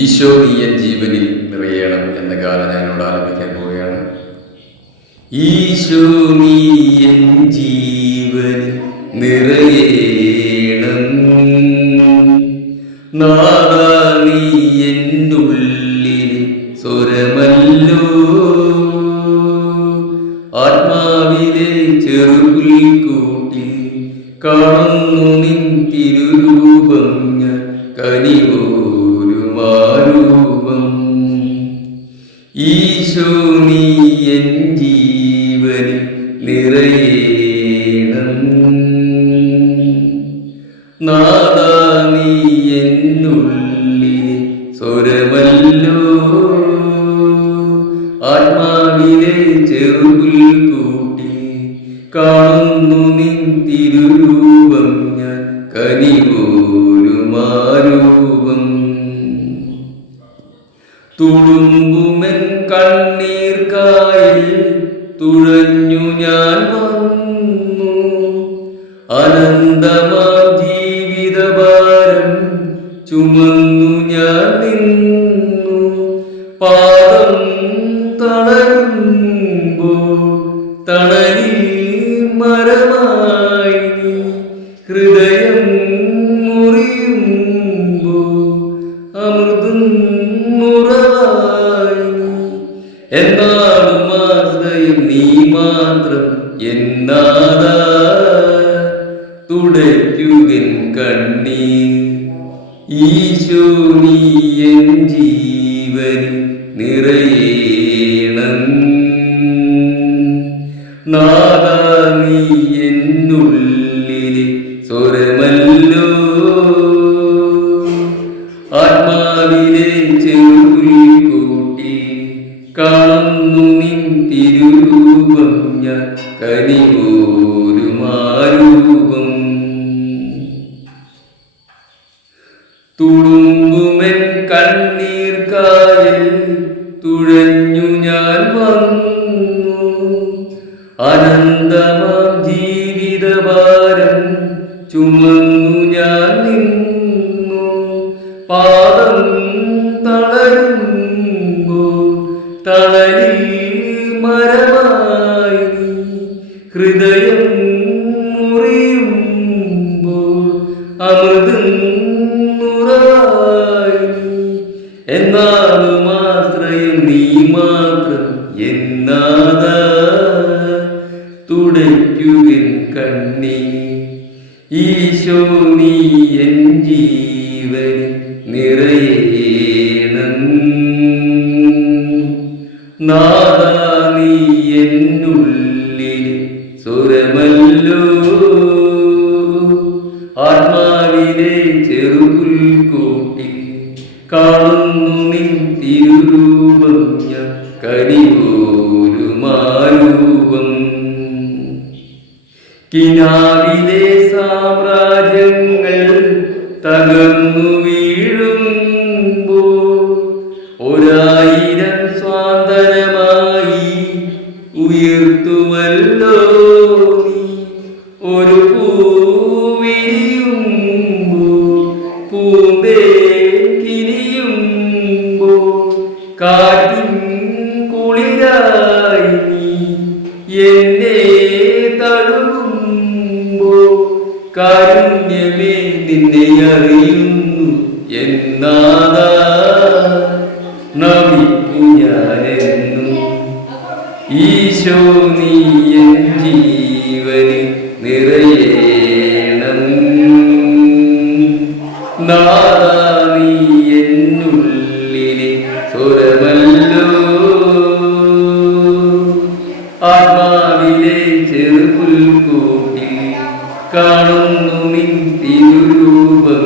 ഈശോ നീ എൻ ജീവനിൽ നിറയണം എന്ന ഗാനം ഞാനോട് ആലപിക്കാൻ പോവുകയാണ്. ഈശോ നീ എൻ ജീവനിൽ നിറയണം, നാഥാ നീ എന്നുള്ളിൽ സ്വരമല്ലോ, ആത്മാവിലെ ചെറുപുൽക്കൂട്ടിൽ കാണുന്നു നിൻ തിരുരൂപം, ഞാൻ കനിവോരുമാരൂപം. ഈശോ നീ എൻ ജീവനിൽ നിറയണം, നാഥാ നീ എന്നുള്ളിൽ സ്വരമല്ലോ, ആത്മാവിലെ ചെറുപുൽക്കൂട്ടിൽ കാണുന്നു നിൻ തിരുരൂപം, ഞാൻ കനിവോരുമാരൂപം. തുളുമ്പുമെൻ കണ്ണീർ കായൽ തുഴഞ്ഞു ഞാൻ വന്നു, അനന്തമാം ജീവിതഭാരം ചുമന്നു ഞാൻ നിന്നു. പാദം തളരുമ്പോൾ തണലിൽ മരമായി നീ, ഹൃദയം മുറിയുമ്പോൾ അമൃതം മുറവായി നീ. എന്നാലും ആശ്രയം നീ മാത്രം എന്നാതാ, തുടയ്ക്കുകൻ കണ്ണീർ. ഈശോ നീ എൻ ജീവനിൽ നിറയണം, നാഥാ നീ എന്നുള്ളിൽ സ്വരമല്ലോ, ആത്മാവിലെ ചെറുപുൽക്കൂട്ടിൽ കാണുന്നു നിൻ തിരുരൂപം, ഞാൻ കനിവോരുമാരൂപം. തുളുമ്പുമെൻ കണ്ണീർ കായൽ തുഴഞ്ഞു ഞാൻ വന്നു, അനന്തമാം ജീവിതഭാരം ചുമന്നു ഞാൻ നിന്നു. പാദം തളരുമ്പോൾ തണലിൽ മരമായി നീ, ഹൃദയം മുറിയുമ്പോൾ അമൃതം മുറവായി നീ. എന്നാലും ആശ്രയം നീ മാത്രം എന്നാതാ, തുടയ്ക്കുകൻ കണ്ണീർ. ഈശോ നീ എൻ ജീവനിൽ നിറയണം, നാഥാ നീ എന്നുള്ളിൽ സ്വരമല്ലോ, ആത്മാവിലെ ചെറുപുൽക്കൂട്ടിൽ കാണുന്നു നിൻ തിരുരൂപം, ഞാൻ കനിവോരുമാരൂപം. കിനാവിലെ സാമ്രാജ്യങ്ങൾ തകർന്നു വീഴുമ്പോൾ, ഒരായിരം സ്വാതന്ത്ര്യമായി ഉയർത്തുവല്ലോ നീ. ഒരു പൂവിരിയുമ്പോൾ പൂന്തേക്കിനിയുമ്പോൾ, കാറ്റിൻ കുളിരായി നീ എന്നെ തഴുകുമ്പോൾ, കാരുണ്യമേ നിന്നെ അറിയുന്നു എന്നാതാ, നമിക്കു ഞാനെന്നും. ഈശോ നീ എൻ ജീവനിൽ നിറയണം, നാഥാ നീ എന്നുള്ളിൽ സ്വരമല്ലോ, ആത്മാവിലെ ചെറുപുൽക്കൂട്ടിൽ കാണുന്നു നിൻ തിരുരൂപം,